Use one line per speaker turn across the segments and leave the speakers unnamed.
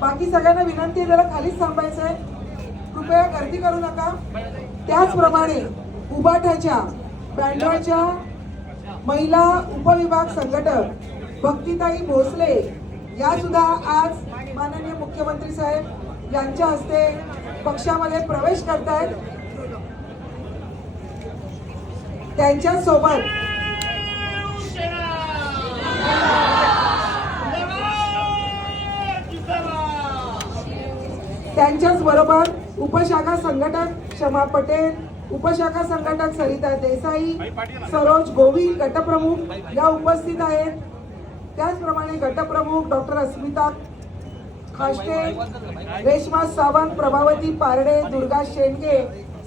बाकी सगळ्यांना विनंती आहे जरा खालीच थांबायचं आहे. कृपया गर्दी करू नका. त्याचप्रमाणे उबाठाच्या बँड्राच्या महिला उपविभाग संघटक भक्तिताई भोसले या सुद्धा आज माननीय मुख्यमंत्री साहेब यांच्या हस्ते पक्षामध्ये प्रवेश करतायत. त्यांच्यासोबत त्यांच्याच बरोबर उपशाखा संघटक क्षमा पटेल उपशाखा संघटक सरिता देसाई सरोज गोविल गटप्रमुख या उपस्थित आहेत. त्याचप्रमाणे गटप्रमुख डॉक्टर अस्मिता खाष्टे रेश्मा सावंत प्रभावती पारडे दुर्गा शेंडगे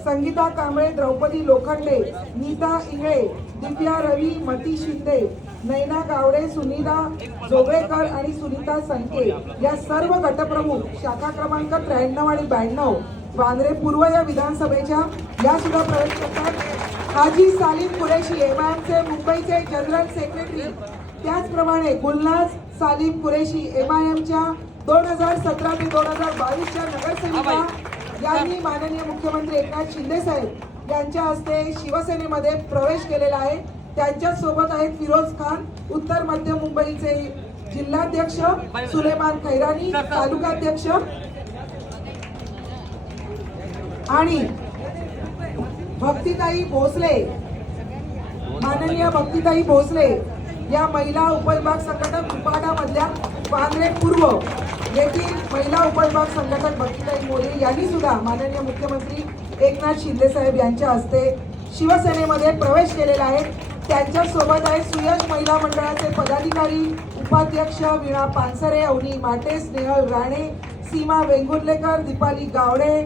संगीता कांबळे द्रौपदी लोखंडे नीता इंगळे दिव्या रवी मती शिंदे नैना गावडे सुनीता जोगळेकर आणि सुनीता संके या सर्व गटप्रमुख शाखा क्रमांक त्र्याण्णव आणि ब्याण्णव वांद्रे पूर्व या विधानसभेच्या या सुद्धा प्रवेश करतात. हाजी सालीम कुरेशी एमआयएमचे मुंबईचे जनरल सेक्रेटरी. त्याचप्रमाणे गुलनाज सालीम कुरेशी एमआयएमच्या दोन हजार सतरा ते दोन हजार बावीसच्या नगरसेविका यांनी माननीय मुख्यमंत्री एकनाथ शिंदे साहेब यांच्या हस्ते शिवसेनेमध्ये प्रवेश केलेला आहे. त्यांच्यासोबत आहेत फिरोज खान उत्तर मध्य मुंबईचे जिल्हाध्यक्ष सुलेमान खैरानी तालुकाध्यक्ष. आणि भक्तिताई भोसले माननीय भक्तिताई भोसले या महिला उपविभाग संघटक उपाडामधल्या वांद्रे पूर्व येथील महिला उपविभाग संघटक भक्तिताई मोरे यांनी सुद्धा माननीय मुख्यमंत्री एकनाथ शिंदे साहेब यांच्या हस्ते शिवसेनेमध्ये प्रवेश केलेला आहे. त्यांच्यासोबत आहे सुयश महिला मंडळाचे पदाधिकारी उपाध्यक्ष वीणा पानसरे अवनी माटे स्नेहल राणे सीमा वेंगुर्लेकर दीपाली गावडे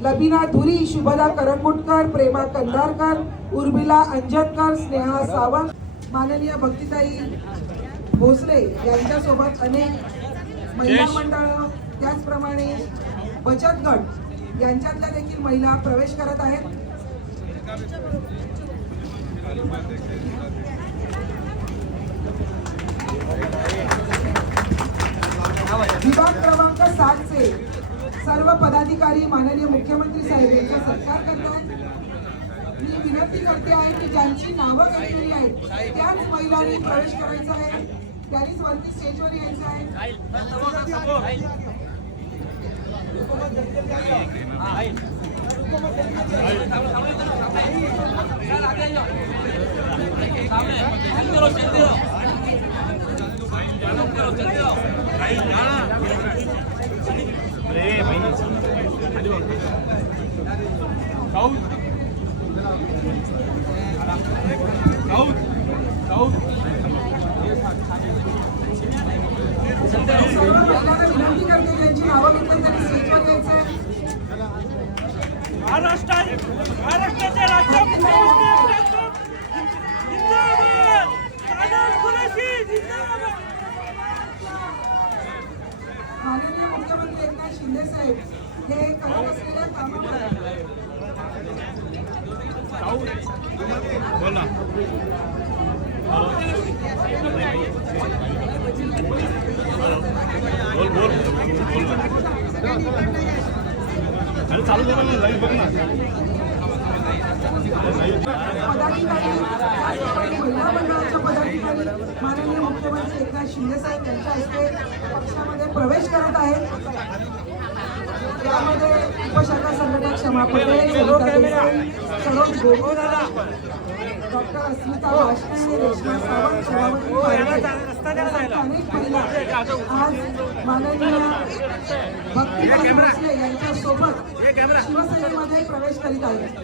लबिना धुरी शुभदा करंगुटकर प्रेमा कंधारकर उर्मिला अंजनकर स्नेहा सावंत माननीय भक्तीताई भोसले यांच्यासोबत अनेक महिला मंडळ त्याचप्रमाणे बचत गट यांच्यातल्या देखील महिला प्रवेश करत आहेत. विभाग क्रमांक सात चे सर्व पदाधिकारी माननीय मुख्यमंत्री साहेब यांचा सत्कार करतात. मी विनंती करते आहे की ज्यांची नावं घेतलेली आहेत त्याच महिलांनी प्रवेश करायचा आहे. त्यांनीच वरती स्टेजवर यायचं आहे सर्व महिलांना विनंती करते ज्यांची नावं घेतली त्यांनी स्टेजवर यायचं आहे
महाराष्ट्र महाराष्ट्राचे
माननीय मुख्यमंत्री एकनाथ शिंदे साहेब हे करत असलेल्या पदाधिकारी त्याचप्रमाणे महिला मंडळाच्या पदाधिकारी माननीय मुख्यमंत्री एकनाथ शिंदे साहेब यांच्या हस्ते पक्षामध्ये प्रवेश करत आहेत त्यामध्ये उपशाखा संघटक क्षमा सरोज डॉक्टर अस्मिता वाजपेयी रेश्मा सावंत अनेक महिला आज माननीय भक्तीभाई भोसले यांच्या सोबत शिवसेनेमध्ये प्रवेश करीत आहेत.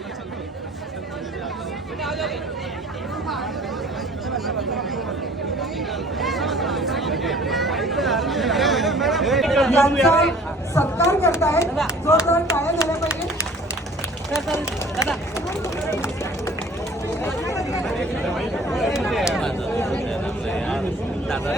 यांचा सत्कार करतायत. जोरदार टाळ्या झाल्या पाहिजे.
दादा